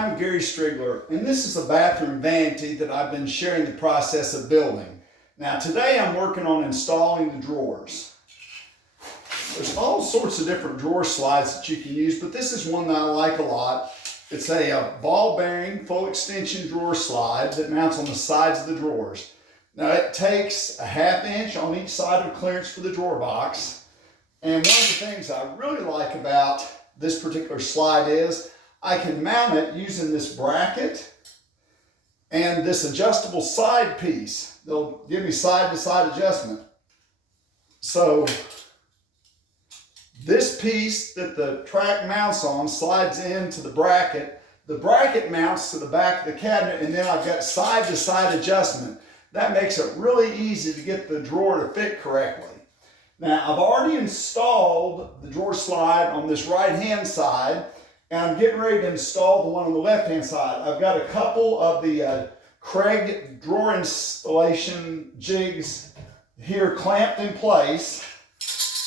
I'm Gary Striegler, and this is a bathroom vanity that I've been sharing the process of building. Now today I'm working on installing the drawers. There's all sorts of different drawer slides that you can use, but this is one that I like a lot. It's a ball bearing full extension drawer slide that mounts on the sides of the drawers. Now it takes a 1/2 inch on each side of clearance for the drawer box. And one of the things I really like about this particular slide is I can mount it using this bracket and this adjustable side piece. They'll give me side to side adjustment. So this piece that the track mounts on slides into the bracket. The bracket mounts to the back of the cabinet, and then I've got side to side adjustment. That makes it really easy to get the drawer to fit correctly. Now I've already installed the drawer slide on this right hand side, and I'm getting ready to install the one on the left hand side. I've got a couple of the Kreg drawer installation jigs here clamped in place.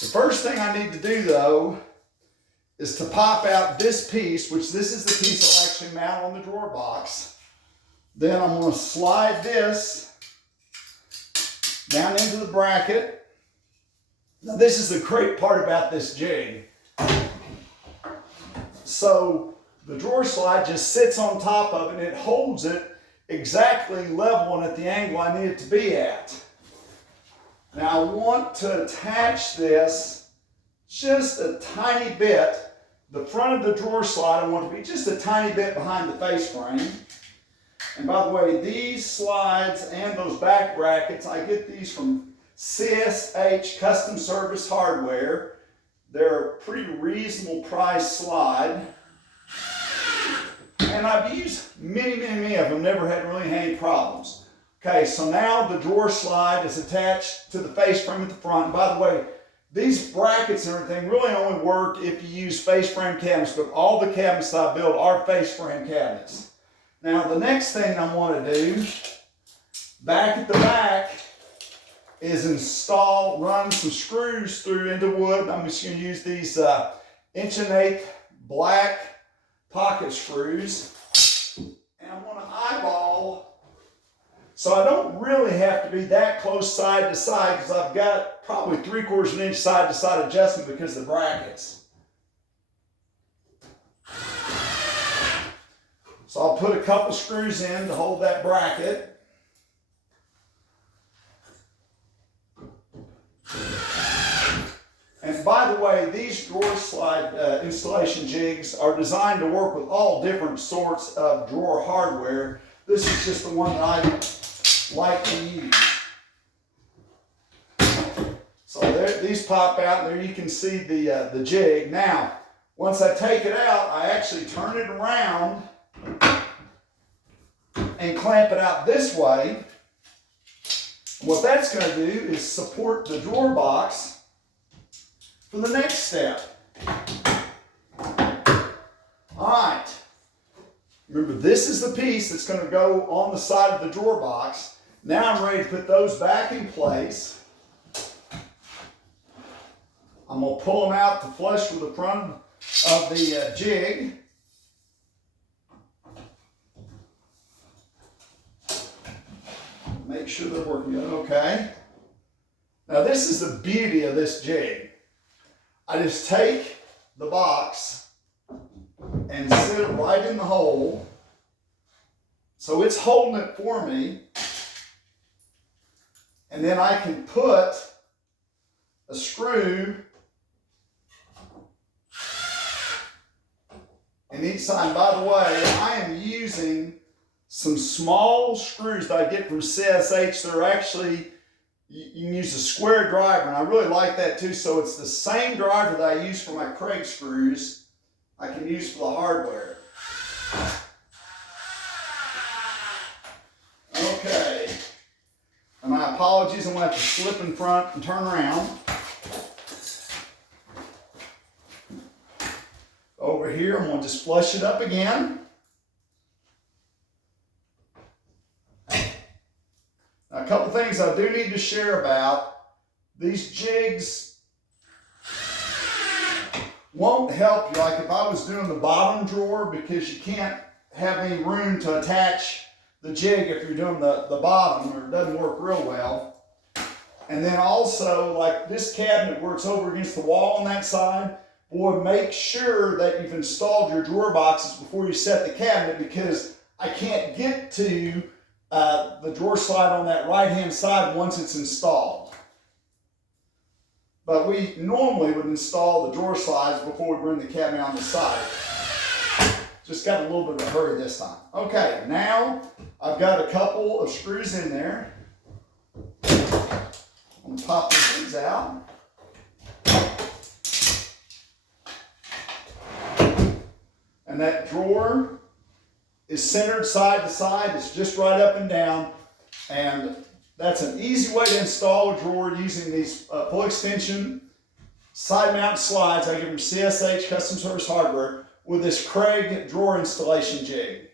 The first thing I need to do though is to pop out this piece, which this is the piece I'll actually mount on the drawer box. Then I'm going to slide this down into the bracket. Now this is the great part about this jig. So the drawer slide just sits on top of it and it holds it exactly level and at the angle I need it to be at. Now I want to attach this just a tiny bit. The front of the drawer slide I want to be just a tiny bit behind the face frame. And by the way, these slides and those back brackets, I get these from CSH Custom Service Hardware. They're a pretty reasonable price slide. And I've used many of them, never had really any problems. Okay, so now the drawer slide is attached to the face frame at the front. And by the way, these brackets and everything really only work if you use face frame cabinets, but all the cabinets that I build are face frame cabinets. Now the next thing I want to do, back at the back, is run some screws through into wood. I'm just going to use these 1 1/8" black pocket screws. And I want to eyeball, so I don't really have to be that close side to side because I've got probably 3/4 inch side to side adjustment because of the brackets. So I'll put a couple screws in to hold that bracket. And by the way, these drawer slide installation jigs are designed to work with all different sorts of drawer hardware. This is just the one that I like to use. So there, these pop out, and there you can see the jig. Now, once I take it out, I actually turn it around and clamp it out this way. What that's going to do is support the drawer box for the next step. All right. Remember, this is the piece that's going to go on the side of the drawer box. Now I'm ready to put those back in place. I'm going to pull them out to flush with the front of the jig. Make sure they're working good. Okay. Now this is the beauty of this jig. I just take the box and sit it right in the hole. So it's holding it for me. And then I can put a screw in each side. By the way, I am using some small screws that I get from CSH. They're actually, you can use a square driver, and I really like that too. So it's the same driver that I use for my Kreg screws, I can use for the hardware. Okay. And my apologies, I'm going to have to slip in front and turn around. Over here, I'm going to just flush it up again. Now, a couple things I do need to share about. These jigs won't help you. Like if I was doing the bottom drawer, because you can't have any room to attach the jig if you're doing the bottom, or it doesn't work real well. And then also, like this cabinet where it's over against the wall on that side, boy, make sure that you've installed your drawer boxes before you set the cabinet, because I can't get to the drawer slide on that right-hand side once it's installed. But we normally would install the drawer slides before we bring the cabinet on the side. Just got a little bit of a hurry this time. Okay, now I've got a couple of screws in there. I'm gonna pop these out. And that drawer is centered side to side. It's just right up and down. And that's an easy way to install a drawer using these pull extension side mount slides I get from CSH Custom Service Hardware with this Kreg drawer installation jig.